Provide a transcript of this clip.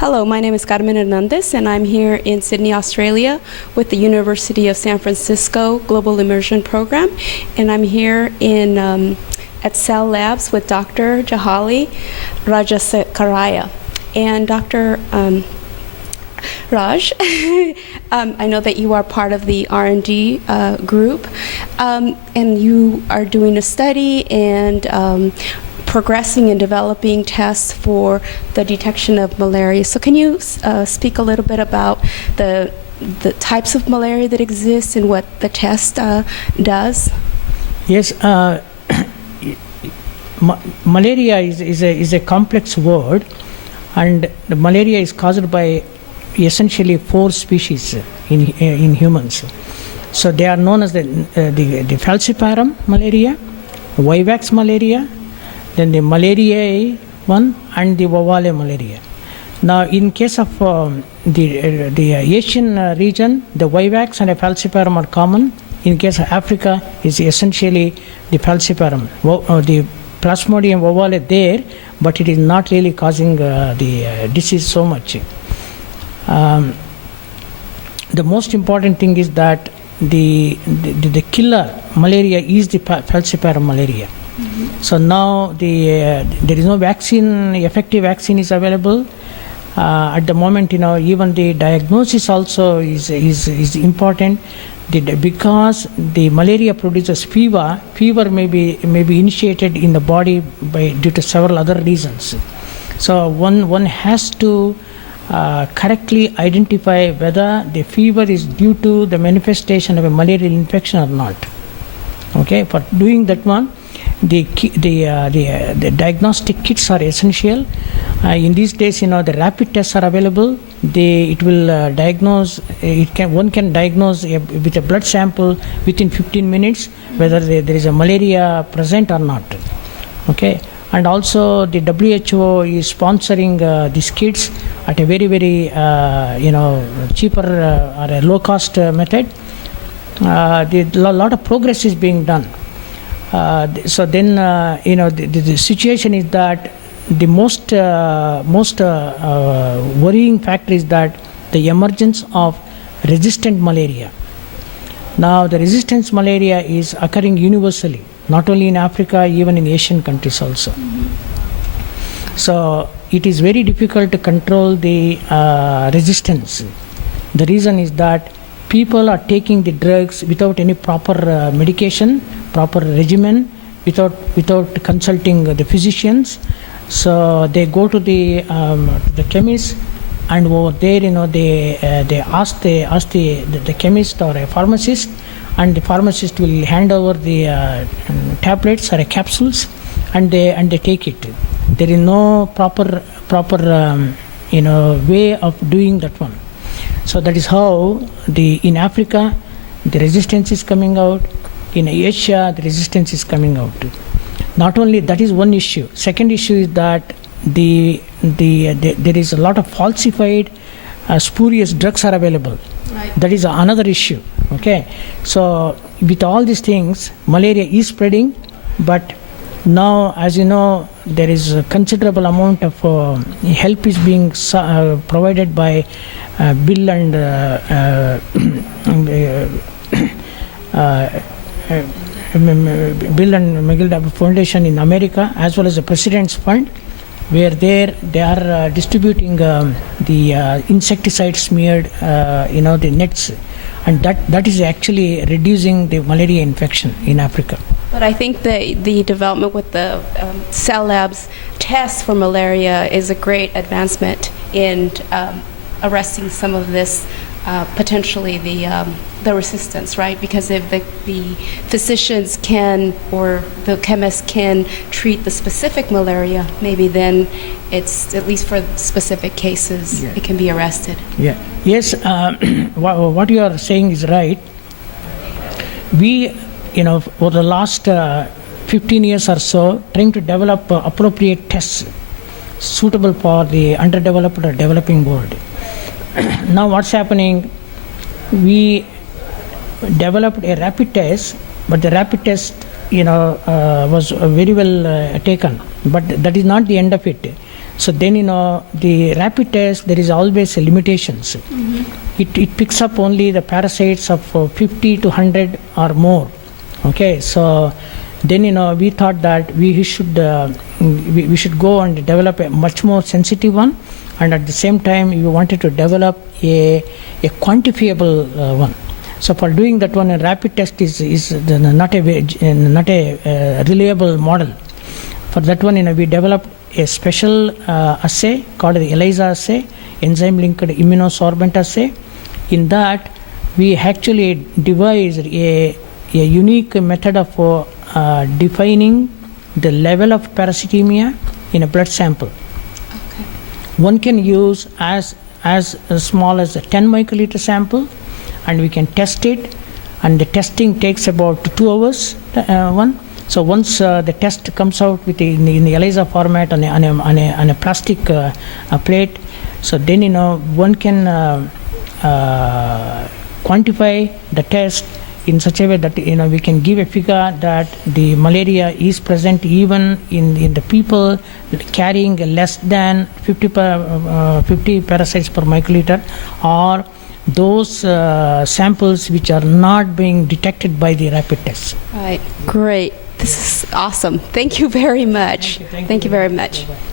Hello, my name is Carmen Hernandez, and I'm here in Sydney, Australia, with the University of San Francisco Global Immersion Program, and I'm here at Cell Labs with Dr. Jahali Rajasekaraya. And Dr. Raj, I know that you are part of the R&D group, and you are doing a study and progressing and developing tests for the detection of malaria. So can you speak a little bit about the types of malaria that exist and what the test does? Yes, malaria is a complex word, and the malaria is caused by essentially 4 species in humans. So they are known as the falciparum malaria, vivax malaria, then the malariae one, and the vovale malaria. Now, in case of the Asian region, the vivax and the falciparum are common. In case of Africa, is essentially the falciparum. The Plasmodium vovale there, but it is not really causing the disease so much. The most important thing is that the killer malaria is the falciparum malaria. Mm-hmm. So now there is no vaccine, effective vaccine is available. At the moment, even the diagnosis also is important. Because the malaria produces fever may be initiated in the body due to several other reasons. So one has to correctly identify whether the fever is due to the manifestation of a malarial infection or not. Okay, for doing that one, the diagnostic kits are essential. In these days, the rapid tests are available. It will diagnose. One can diagnose with a blood sample within 15 minutes whether there is a malaria present or not. Okay, and also the WHO is sponsoring these kits at a very cheaper or a low cost method. A lot of progress is being done. So then the situation is that the most worrying factor is that the emergence of resistant malaria. Now the resistant malaria is occurring universally, not only in Africa, even in Asian countries also. Mm-hmm. So it is very difficult to control the resistance. The reason is that people are taking the drugs without any proper medication, proper regimen, without consulting the physicians. So they go to the chemist, and over there, they ask the chemist or a pharmacist, and the pharmacist will hand over the tablets or capsules, and they take it. There is no proper way of doing that one. So that is how in Africa the resistance is coming out. In Asia, the resistance is coming out. Not only that is one issue. Second issue is that there is a lot of falsified, spurious drugs are available. Right. That is another issue. Okay, so with all these things, malaria is spreading, but now, as you know, there is a considerable amount of help is being provided by Bill and Bill and Melinda Foundation in America, as well as the President's Fund, where they are distributing the insecticide smeared, the nets, and that is actually reducing the malaria infection in Africa. But I think the development with the Cell Labs test for malaria is a great advancement in arresting some of this, potentially the resistance, right? Because if the physicians can, or the chemists can treat the specific malaria, maybe then it's, at least for specific cases, it can be arrested. Yeah. Yes, what you are saying is right. We, for the last 15 years or so, trying to develop appropriate tests suitable for the underdeveloped or developing world. Now what's happening, we developed a rapid test, but the rapid test was very well taken, but that is not the end of it. So then, the rapid test, there is always a limitations. It picks up only the parasites of 50 to 100 or more. Okay, so then, we thought that we should go and develop a much more sensitive one, and at the same time we wanted to develop a quantifiable one. So for doing that one, a rapid test is not a reliable model. For that one, we developed a special assay called the ELISA assay, enzyme-linked immunosorbent assay. In that, we actually devised a unique method of defining the level of parasitemia in a blood sample. Okay. One can use as small as a 10 microliter sample, and we can test it, and the testing takes about 2 hours. So once the test comes out in the ELISA format on a plastic plate, so then one can quantify the test in such a way that we can give a figure that the malaria is present even in the people carrying less than 50 parasites per microliter, or those samples which are not being detected by the rapid test. Right. Great. This is awesome. Thank you very much. Thank you very much. Bye-bye.